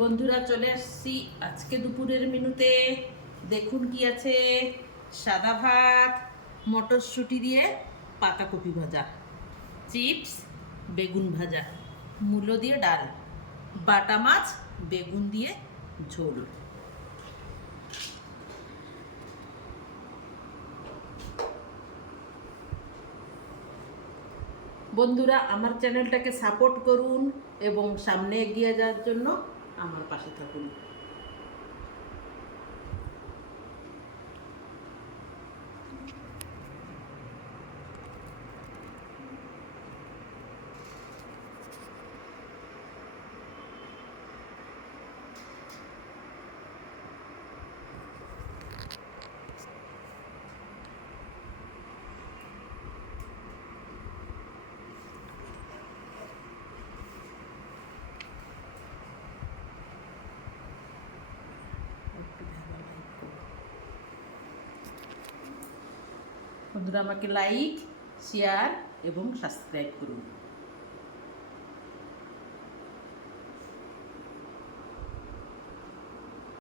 বন্ধুরা চলে আসছি আজকে দুপুরের মেনুতে। দেখুন কি আছে। সাদা ভাত, মটরশুঁটি দিয়ে পাতাকপি ভাজা, চিপস, বেগুন ভাজা, মূলো দিয়ে ডাল, বাটা মাছ বেগুন দিয়ে ঝোল। বন্ধুরা আমার চ্যানেলটাকে সাপোর্ট করুন এবং সামনে এগিয়ে যাওয়ার জন্য আমার পাশে থাকুন। বন্ধুরা আমাকে লাইক, শেয়ার এবং সাবস্ক্রাইব করুন।